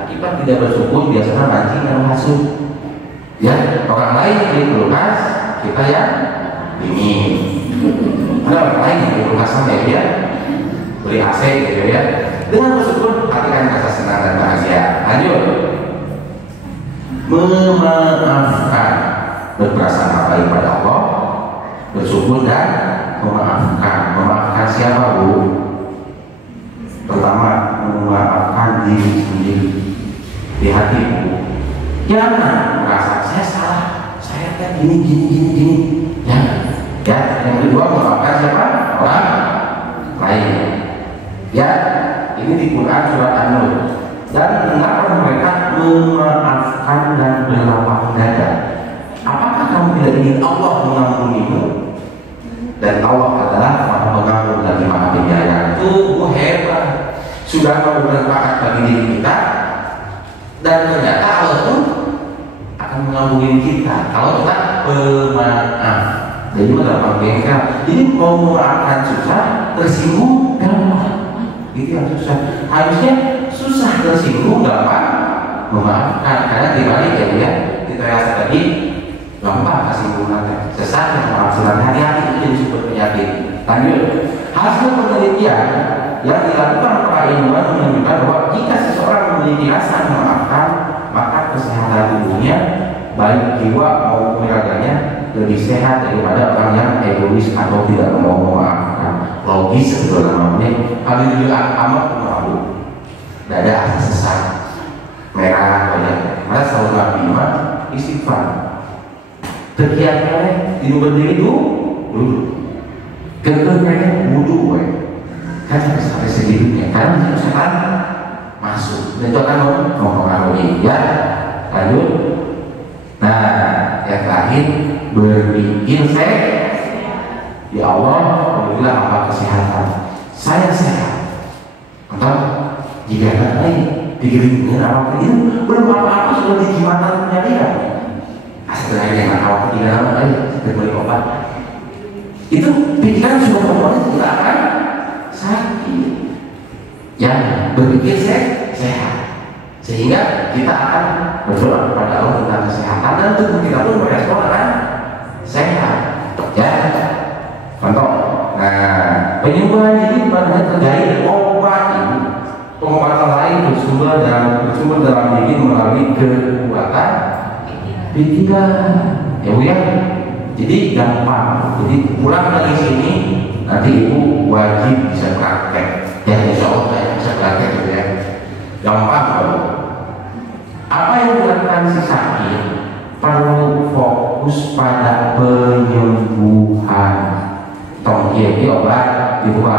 akibat tidak bersyukur biasanya mancing dan hasud. Ya, orang lain beli kulkas, kita ya dingin. Ada orang lain yang beli kulkas sama ya, beli AC gitu ya. Dengan bersyukur hati kan rasa senang dan bahagia. Lanjut. Memaafkan, berprasangka baik pada Allah, bersyukur dan memaafkan. Memaafkan siapa Bu? Pertama, memaafkan diri sendiri di hati Bu. Jangan merasa saya salah, saya kan gini. Ya, yang kedua memaafkan siapa? Orang lain. Ya, ini di Quran surat An-Nur. Dan mengapa mereka memaafkan dan berlapang dada? Apakah kamu tidak ingin Allah mengampunimu? Dan Allah adalah Maha Pengampun dan Maha Penyayang. Tuh hebat, sudah mau bermanfaat bagi diri kita, dan ternyata Allah itu akan mengampuni kita kalau kita pemaaf. Jadi dalam bengkel. Jadi mau memaafkan susah, tersinggung gampang. Itu yang susah. Harusnya susah tersinggung gampang memaafkan. Karena dibalik ya kita rasa tadi gampang kesimpulan sesat yang maafkan. Hati-hati itu jadi sumber penyakit. Lanjut. Hasil penelitian yang dilakukan para ilmuwan menunjukkan bahwa jika seseorang memiliki rasa memaafkan, maka kesehatan tubuhnya baik jiwa maupun raganya lebih sehat daripada orang yang egois atau tidak mau memaafkan. Logis sebetulnya namanya. Kalau juga amat malu, dada asa sesak, merah banyak. Maka selalu Nabi istighfar. Terkiat-kiat di berdiri duduk. Kekeh wudu kan sampai segitunya. Karena itu sekarang masuk. Dan itu akan mempengaruhi ya. Lanjut. Nah, yang terakhir berpikir ya Allah, berilah apa kesehatan. Saya sehat. Atau jika tidak lain, pikirin dengan awak ini belum apa-apa sudah dijiwatan punya dia. Asalnya dengan awak tidak lain, diberi obat. Itu pikiran sudah membuatnya tidak akan sakit. Ya, berpikir sehat. Sehingga kita akan berdoa kepada Allah tentang kesehatan dan tubuh kita pun merespon kan sehat. Ya, contoh. Nah, penyembuhan ini pada terjadi obat ini. Pengobatan lain bersumber dalam diri melalui kekuatan pikiran. Ya Bu ya. Jadi gampang. Jadi pulang dari sini nanti Ibu wajib bisa praktek. Ya Insya Allah saya bisa praktek gitu ya. Gampang kalau apa yang dilakukan si sakit perlu fokus pada penyembuhan. Tongkieti obat dibuka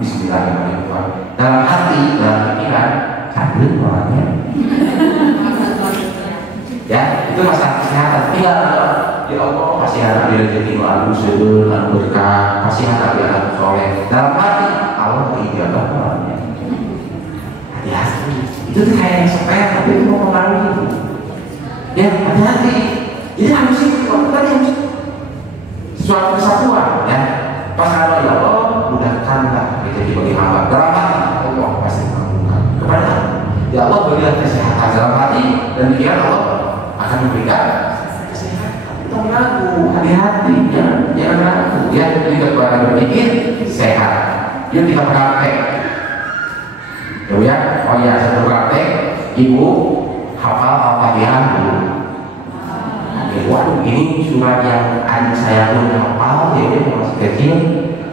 Bismillahirrahmanirrahim. Dalam hati, dalam pikiran, cabut orangnya. Ya, itu masalah kesehatan. Tinggal ya Allah pasti harap dia jadi lalu sudut, lalu berkah, pasti harap dia anak soleh. Dalam hati Allah ijabah orangnya. Hati-hati. Itu tuh kayak yang sepele, tapi itu mau pengaruhi. Ya, hati-hati. Jadi harus itu, tadi harus suatu kesatuan. Ya, pas ada ya Allah, mudahkanlah rezeki bagi hamba. Dalam hati Allah pasti mengabulkan kepada ya Allah berilah kesehatan dalam hati dan pikiran Allah akan memberikan kesehatan. Kita mengaku, hati-hati, jangan ragu. Ya, kita berada berpikir sehat. Yuk kita praktek. Ya, oh ya, saya praktek. Ibu hafal Al-Fatihah dulu. Waduh, ini surat yang adik saya pun hafal, jadi masih kecil,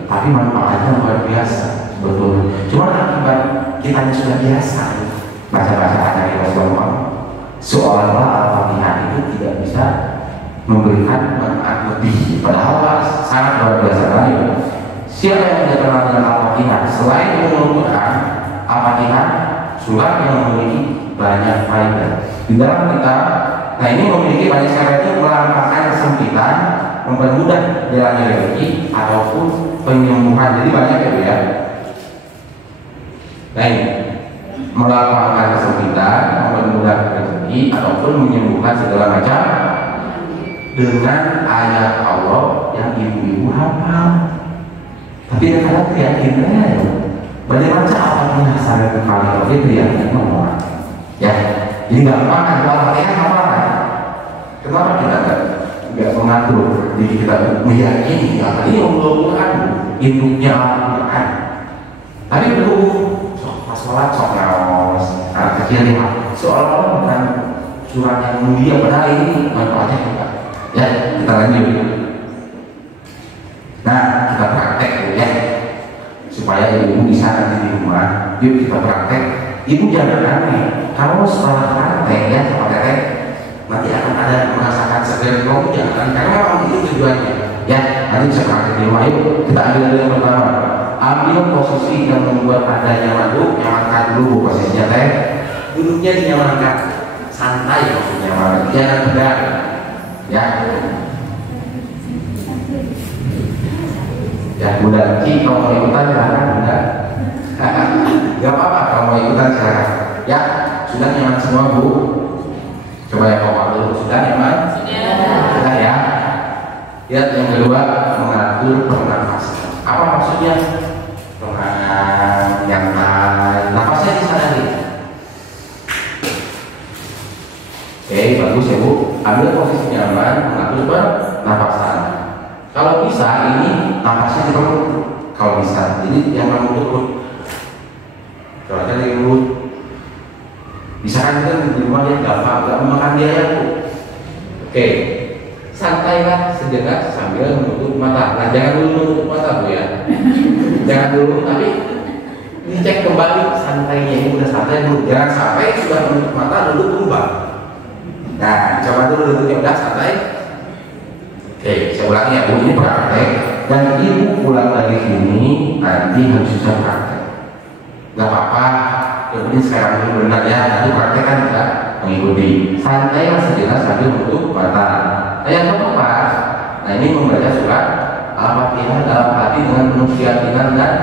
tapi manfaatnya luar biasa, betul. Cuma akibat kita sudah biasa baca-baca dari Rasulullah, seolah-olah Al-Fatihah itu tidak bisa memberikan manfaat lebih, padahal sangat luar biasa lain. Siapa yang tidak kenal dengan Al-Fatihah, selain mengumpulkan Al-Fatihah, surat yang memiliki banyak faedah. Di dalam kita, nah ini memiliki banyak syaratnya melampaukan kesempitan, mempermudah jalannya rezeki ataupun penyembuhan. Jadi banyak ya. Nah ini melampaukan kesempitan, mempermudah rezeki ataupun menyembuhkan segala macam dengan ayat Allah yang ibu-ibu hafal. Tapi kadang keyakinannya ya, bagaimana Al-Fatihah sampai ke kali itu ya ngomong ya. Jadi gampang kan Al-Fatihah hafal. Kenapa kita nggak mengatur diri kita meyakini ya ini Al-Quran induknya Al-Quran, tapi belum pas sholat sok ngaos anak kecil ya seolah-olah bukan surat yang mulia, padahal ini manfaatnya juga. Ya kita lanjut. Nah kita praktek ya supaya ibu bisa nanti di rumah. Yuk kita praktek. Ibu jangan aneh kalau setelah praktek ya praktek nanti akan ada merasakan segar kamu, jangan, karena memang itu tujuannya ya. Nanti bisa praktek di rumah. Yuk kita ambil yang pertama, ambil posisi yang membuat anda nyaman dulu. Nyamankan dulu posisinya teh, duduknya dinyamankan santai, maksudnya jangan tegang ya. Ya Bunda Ci, kalau mau ikutan silahkan Bunda. Gak apa-apa kalau mau ikutan silahkan ya. Sudah nyaman semua Bu? Coba yang bawa dulu, sudah nyaman? Sudah ya. Lihat yang kedua, mengatur pernafasan. Apa maksudnya? Tenang, nyantai, nafasnya di sana nih. Oke, bagus ya Bu. Ambil posisi nyaman, mengatur pernafasan. Kalau bisa ini nafasnya di perut. Kalau bisa, jadi yang kamu perut. Coba dari mulut. Bisa kan kita di rumah dia gampang, gak memakan biaya Bu. Oke, santailah sejenak sambil menutup mata. Nah jangan dulu menutup mata Bu ya. Jangan dulu, tapi dicek kembali santainya, ini udah santai dulu. Jangan sampai sudah menutup mata dulu berubah. Nah coba dulu duduknya udah santai. Oke, saya ulangi ya Bu, ini praktek. Dan ibu pulang dari sini nanti harus bisa praktek. Gak apa-apa. Kemudian sekarang dulu benar ya, nanti praktek kan kita mengikuti. Santai lah sejenak sambil menutup mata. Nah yang keempat, nah ini membaca surat Al-Fatihah dalam hati dengan penuh keyakinan dan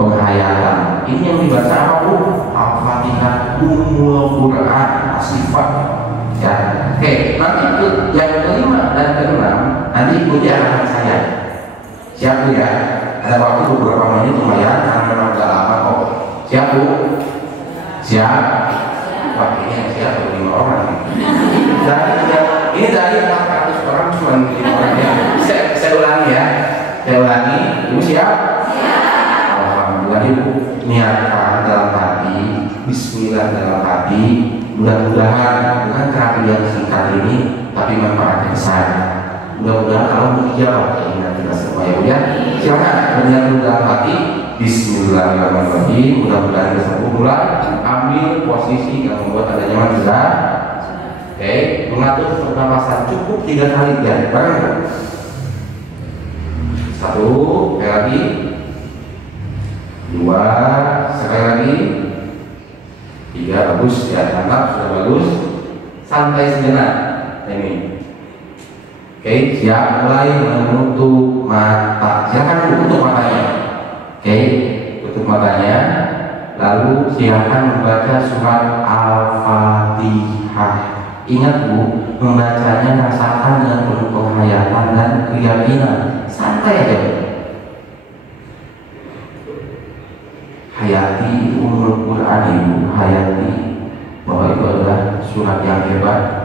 penghayatan. Ini yang dibaca apa Bu? Al-Fatihah Ummul Quran sifat ya. Oke, nanti yang kelima dan keenam nanti ikuti arahan saya. Siap Bu ya? Ada waktu beberapa menit lumayan karena memang agak lama kok. Siap Bu? Siap? Wah ini yang siap 5 orang. Ini dari 400 orang cuma 5 orang ya. Saya ulangi ya. Saya ulangi. Ibu siap? Siap. Alhamdulillah Ibu niatkan dalam hati, Bismillah dalam hati. Mudah-mudahan bukan terapi yang singkat ini, tapi manfaatnya besar. Mudah-mudahan kalau menjawab keinginan kita semua ya Bu ya. Silakan berniat dalam hati. Bismillahirrahmanirrahim. Mudah-mudahan bisa mulai ambil posisi yang membuat anda nyaman juga. Oke, mengatur pernapasan cukup 3 kali ya. Bareng. 1, lagi. 2, sekali lagi, 3, bagus ya, mantap, sudah bagus. Santai sejenak ini. Oke, siap, mulai menutup mata. Silakan tutup matanya. Oke, tutup matanya. Lalu silakan membaca surat Al-Fatihah. Ingat Bu, membacanya rasakan dengan penuh penghayatan dan keyakinan. Santai aja. Hayati itu Ummul Quran Ibu, hayati bahwa itu adalah surat yang hebat.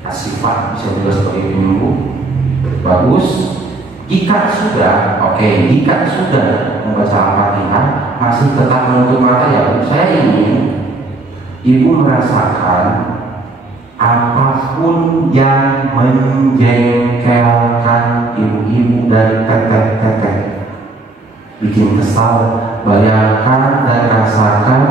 Asifah bisa juga sebagai penyembuh. Bagus. Jika sudah, jika sudah membaca Al-Fatihah masih tetap menutup mata ya Bu, saya ingin Ibu merasakan apapun yang menjengkelkan ibu-ibu dan teteh-teteh, bikin kesal, bayangkan dan rasakan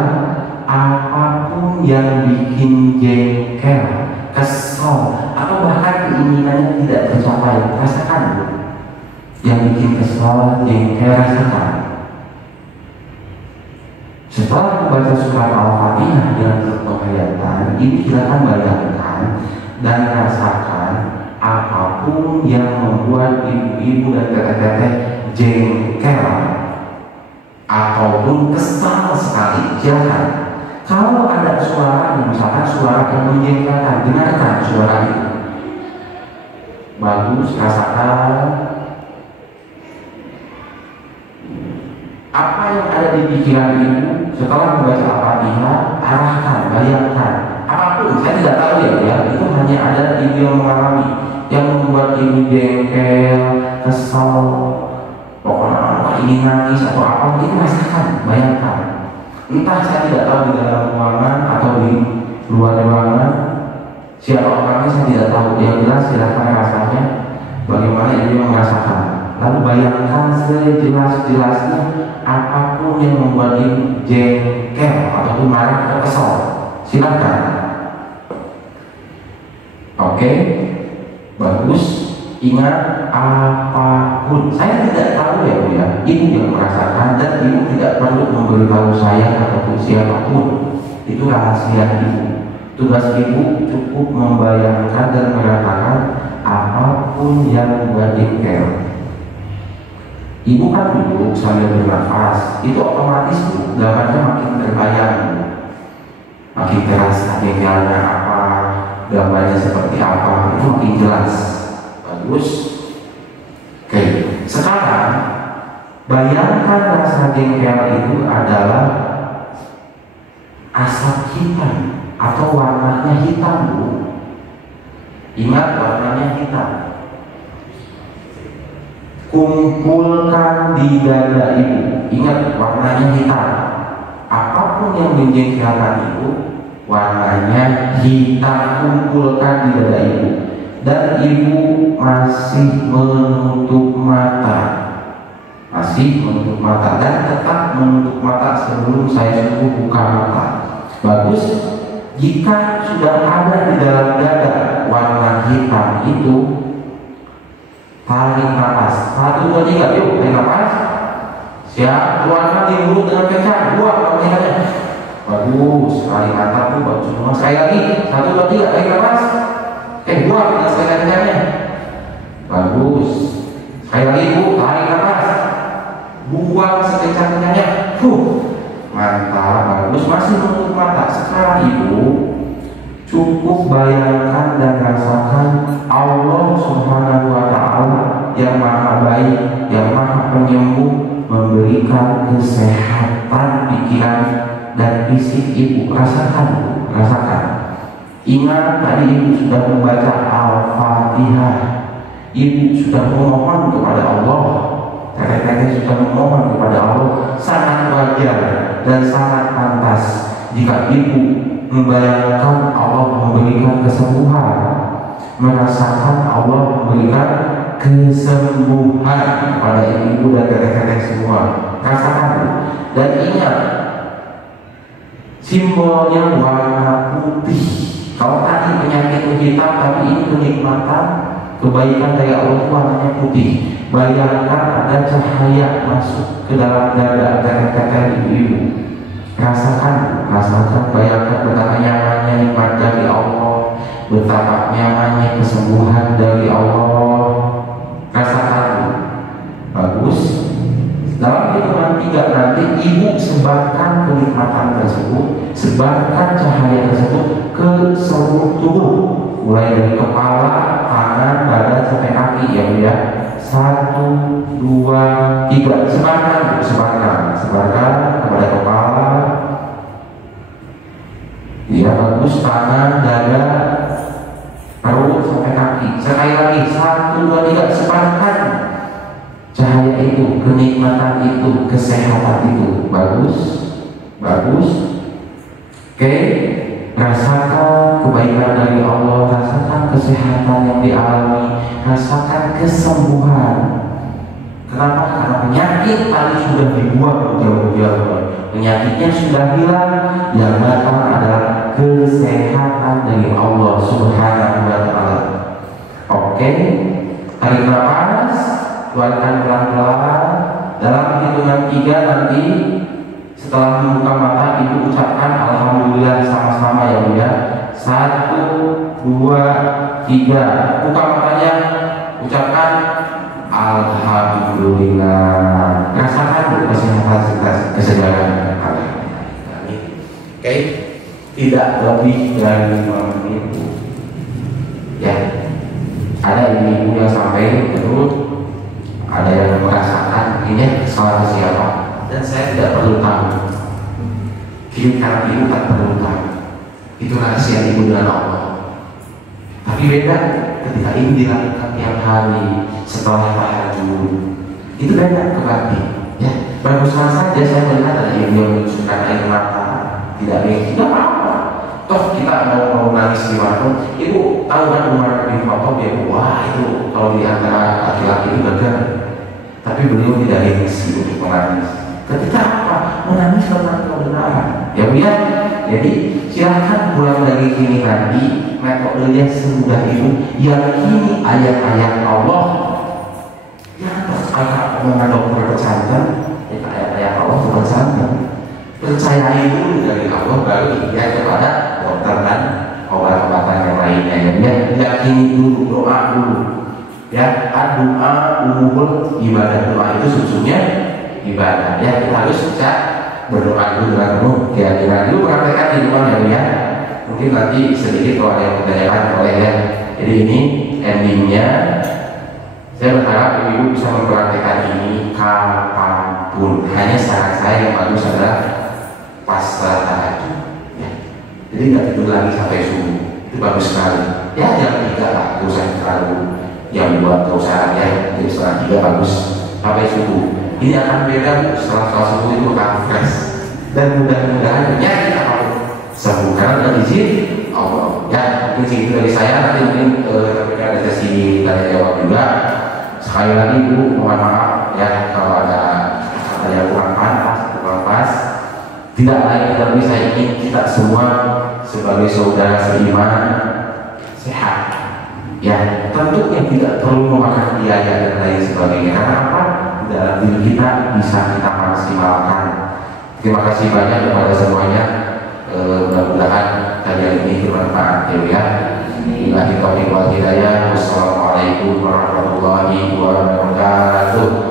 apapun yang bikin jengkel, kesal, atau bahkan keinginannya tidak tercapai, rasakan Bu. Yang bikin kesal, jengkel, rasakan. Setelah membaca surat Al-Fatihah dengan penghayatan, ini silakan bayangkan dan rasakan apapun yang membuat ibu-ibu dan teteh-teteh jengkel ataupun kesal sekali, silakan. Kalau ada suara, misalkan suara yang menjengkelkan, dengarkan suara itu. Bagus, rasakan. Apa yang ada di pikiran ibu setelah membaca Al-Fatihah, arahkan, bayangkan. Apapun, saya tidak tahu ya, itu hanya ada ibu yang mengalami, yang membuat ibu jengkel, kesal, pokoknya ingin nangis atau apa, itu rasakan, bayangkan. Entah saya tidak tahu di dalam ruangan atau di luar ruangan, siapa orangnya saya tidak tahu. Yang jelas silakan rasanya, bagaimana ibu merasakan. Lalu bayangkan sejelas-jelasnya apapun yang membuat ibu jengkel ataupun marah atau kesal. Silakan. Oke, bagus. Ingat apapun. Saya tidak tahu ya Bu ya. Ibu yang merasakan dan ibu tidak perlu memberitahu saya ataupun siapapun. Itu rahasia ibu. Tugas ibu cukup membayangkan dan merasakan apapun yang membuat jengkel. Ibu kan duduk sambil bernafas, itu otomatis Bu, gambarnya makin terbayang, makin terasa jengkelnya apa, gambarnya seperti apa, itu makin jelas. Bagus. Oke, sekarang bayangkan rasa jengkel itu adalah asap hitam atau warnanya hitam Bu. Ingat warnanya hitam. Kumpulkan di dada ibu. Ingat warnanya hitam. Apapun yang menjengkelkan ibu, warnanya hitam. Kumpulkan di dada ibu. Dan ibu masih menutup mata. Masih menutup mata dan tetap menutup mata sebelum saya suruh buka mata. Bagus. Jika sudah ada di dalam dada warna hitam itu, tarik nafas. 1, 2, 3, yuk tarik nafas. Siap, keluarkan di mulut dengan kencang. Buang pemilihannya. Bagus, sekali mantap tuh, bagus semua. Sekali lagi, 1, 2, 3, tarik nafas. Buang dengan sekencangnya. Bagus. Sekali lagi Bu, tarik nafas. Buang sekencang-kencangnya. Mantap, bagus. Masih menutup mata. Sekarang Ibu cukup bayangkan dan rasakan Allah Subhanahu wa Ta'ala yang maha baik, yang maha penyembuh, memberikan kesehatan pikiran dan fisik Ibu. Rasakan Bu, rasakan. Ingat tadi Ibu sudah membaca Al-Fatihah, Ibu sudah memohon kepada Allah, teteh-teteh sudah memohon kepada Allah. Sangat wajar dan sangat pantas jika Ibu membayangkan Allah memberikan kesembuhan, merasakan Allah memberikan kesembuhan kepada ibu dan teteh-teteh semua. Rasakan dan ingat simbolnya warna putih. Kalau tadi penyakit itu hitam, tapi ini kenikmatan Kebaikan dari Allah itu warnanya putih. Bayangkan ada cahaya masuk ke dalam dada tetek ibu-ibu. Rasakan, bayangkan betapa nyamannya nikmat dari Allah, betapa nyamannya kesembuhan dari Allah. Rasakan, bagus. Dalam hitungan 3 nanti ibu sebarkan kenikmatan tersebut, sebarkan cahaya tersebut ke seluruh tubuh, mulai dari kepala, tangan, dada sampai kaki ya Bu ya. 1, 2, 3, sebarkan kepada kepala. Ya bagus, tangan, dada, perut sampai kaki. Sekali lagi 1, 2, 3, sebarkan cahaya itu, kenikmatan itu, kesehatan itu. Bagus. Oke, rasakan kebaikan dari Allah, rasakan kesehatan yang dialami, rasakan kesembuhan. Kenapa? Karena penyakit tadi sudah dibuang jauh-jauh. Penyakitnya sudah hilang, yang datang adalah kesehatan dari Allah Subhanahu wa Ta'ala. Oke, tarik nafas, keluarkan pelan-pelan. Dalam hitungan 3 nanti setelah membuka mata ibu ucapkan alhamdulillah sama-sama ya Bu ya. 1, 2, 3. Buka matanya, ucapkan alhamdulillah. Rasakan kesehatan kesegaran. Oke, tidak lebih dari 5 menit ya. Ada ibu yang sampai terus, ada yang merasakan ini salah siapa, dan saya tidak perlu tahu. Karena ibu tak perlu tahu. Itu rahasia ibu dengan Allah. Tapi beda ketika ini dilakukan tiap hari setelah tahajud. Itu beda kebati. Ya, baguslah saja saya melihat ada ibu yang menunjukkan air mata. Tidak apa-apa. Toh kita mau nangis di mana? Ibu tahu kan Umar bin Khattab ya Bu? Wah itu kalau di antara laki-laki itu gagal. Tapi beliau tidak gengsi untuk menangis. Ketika apa? Menangis tentang kebenaran. Ya Bu ya. Jadi silahkan pulang dari sini nanti metodenya semudah itu. Yakini ayat-ayat Allah. Jangan percaya omongan dokter pesantren. Ayat-ayat Allah pesantren. Percayai dulu dari Allah, baru ia kepada dokter dan obat-obatan yang lainnya. Ya, yakini dulu, doa dulu. Ya, doa umur ibadah. Doa itu sesungguhnya ibadah. Ya, kita harus bisa berdoa dulu dengan penuh keyakinan. Dulu praktekkan di rumah ya. Mungkin nanti sedikit kalau ada yang ditanyakan oleh ya. Jadi ini endingnya. Saya berharap ibu bisa mempraktekkan ini kapanpun. Hanya saran saya yang bagus adalah pas tahajud. Ya. Jadi nggak tidur lagi sampai subuh. Itu bagus sekali. Ya jam 3 lah, terus saya terlalu yang buat usaha ya. Jadi setelah 3 bagus sampai subuh. Ini akan beda setelah subuh itu akan fresh. Dan mudah-mudahan ya kita mau sembuh karena dengan izin Allah. Ya mungkin segitu dari saya. Nanti mungkin ada sesi tanya jawab juga. Sekali lagi Bu, mohon maaf ya kalau ada yang kurang pas. Tidak lain tapi saya ingin kita semua sebagai saudara seiman sehat. Ya, tentunya tidak perlu memakan biaya dan lain sebagainya. Karena apa? Dalam diri kita bisa kita maksimalkan. Terima kasih banyak kepada semuanya. Mudah-mudahan kajian ini bermanfaat ya. Wassalamualaikum warahmatullahi wabarakatuh.